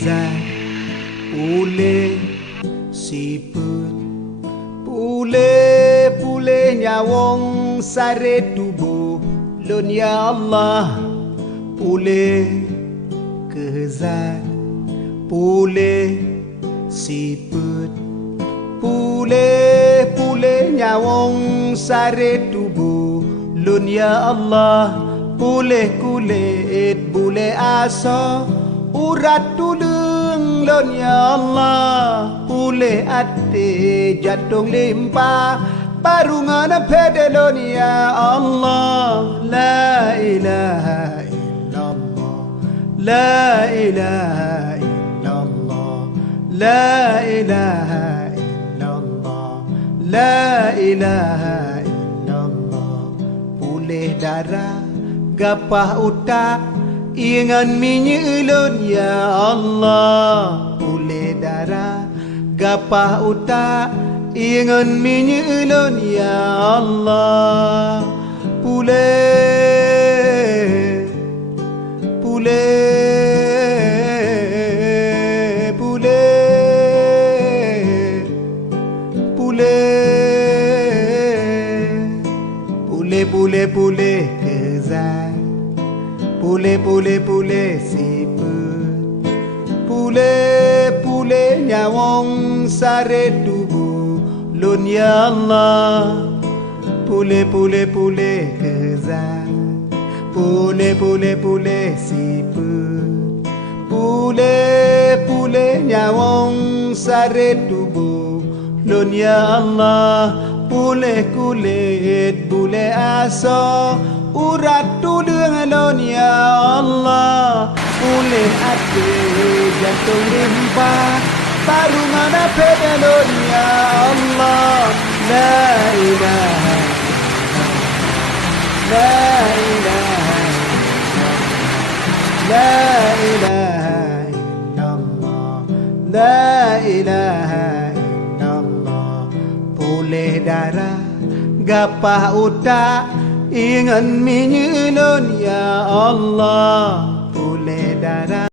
zat pulih siput pulih nyawong sare tubuh lun ya Allah pulih ke zat pulih siput pulih nyawong sare tubuh lun ya Allah pulih kulit bule asa urat tulung lun ya Allah pulih ate jantung limpa baru ngana pede lun ya Allah la ilaha illallah la ilaha illallah la ilaha illallah la ilaha illallah pulih darah gapah utak ingan minyak ulun ya Allah pulih darah gapah utak ingan minyak ulun ya Allah pulih pulih ke zat pulih siput pulih nyawong sare tubuh lun ya Allah pulih ke zat pulih siput pulih nyawong sare tubuh lun ya Allah pulih kulit bule asa urat tulung lun ya Allah pulih ate jantung limpa baru mana pede lun ya Allah la ilaha la ilaha la ilaha illallah la ilaha illallah pulih darah gapah utak ingan minyak lun ya Allah pulih darah